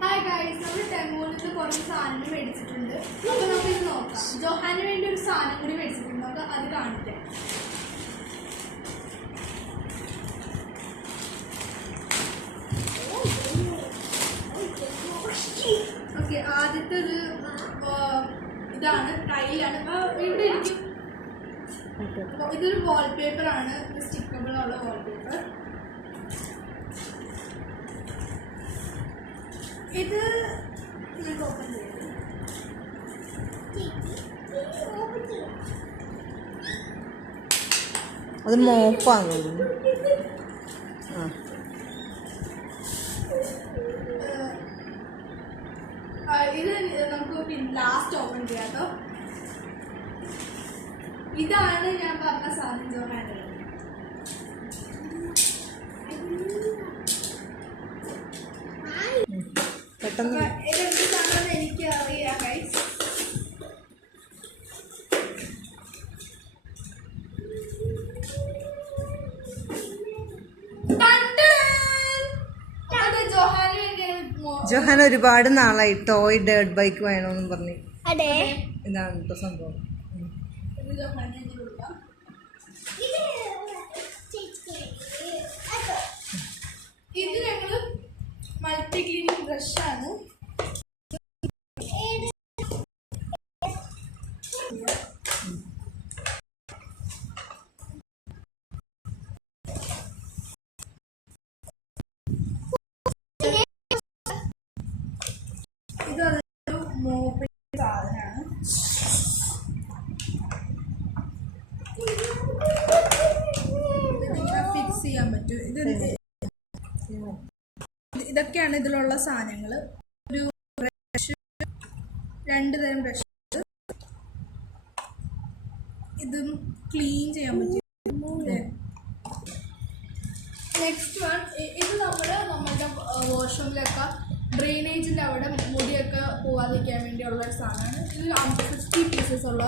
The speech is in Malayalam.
ഹായ് ഗൈസ്, നമ്മൾ ടെമോയിൽ നിന്ന് കുറച്ച് സാധനങ്ങൾ മേടിച്ചിട്ടുണ്ട്. അപ്പോൾ നമുക്കിത് നോക്കാം. ജോഹാന് വേണ്ടി ഒരു സാധനം കൂടി മേടിച്ചിട്ടുണ്ട്, നമുക്ക് അത് കാണിക്കാം. ഓക്കെ, ആദ്യത്തെ ഒരു ഇതാണ്, ടൈലാണ്. അപ്പോൾ ഇവിടെ ഇരിക്കും. അപ്പോൾ ഇതൊരു വാൾപേപ്പറാണ്, സ്റ്റിക്കബിൾ ഉള്ള വാൾപേപ്പർ. ഇത് നമുക്ക് ഓപ്പൺ ചെയ്യാം. അത് മോപ്പാണ്. ഇത് നമുക്ക് ലാസ്റ്റ് ഓപ്പൺ ചെയ്യാം കേട്ടോ. ഇതാണ് ഞാൻ പറഞ്ഞ സാധനം ജോഹാൻ്റെ. ഇതെന്ത് സാധനം എനിക്ക് അറിയാം ഗൈസ്. ജോഹാൻ ഒരുപാട് നാളായി ടോയ് ഡേർട്ട് ബൈക്ക് വേണമെന്ന് പറഞ്ഞു. ഇതാണ് കേട്ടോ സംഭവം. ഇത് ഞങ്ങള് മൾട്ടി ക്ലീനിങ് ബ്രഷാണ്. ഇതൊരു മോപ്പിന്റെ സാധനമാണ്. ഫിക്സ് ചെയ്യാൻ പറ്റും. ഇതൊക്കെയാണ് ഇതിലുള്ള സാധനങ്ങൾ. ഒരു ബ്രഷ്, 2 തരം ബ്രഷ്, ഇതും ക്ലീൻ ചെയ്യാൻ പറ്റും. നെക്സ്റ്റ് വൺ, ഇത് നമ്മളുടെ വാഷ്റൂമിലൊക്കെ ഡ്രെയിനേജിൻ്റെ അവിടെ മുടിയൊക്കെ പോകാതിരിക്കാൻ വേണ്ടിയുള്ള ഒരു സാധനമാണ്. ഇത് 50 പീസസ് ഉള്ള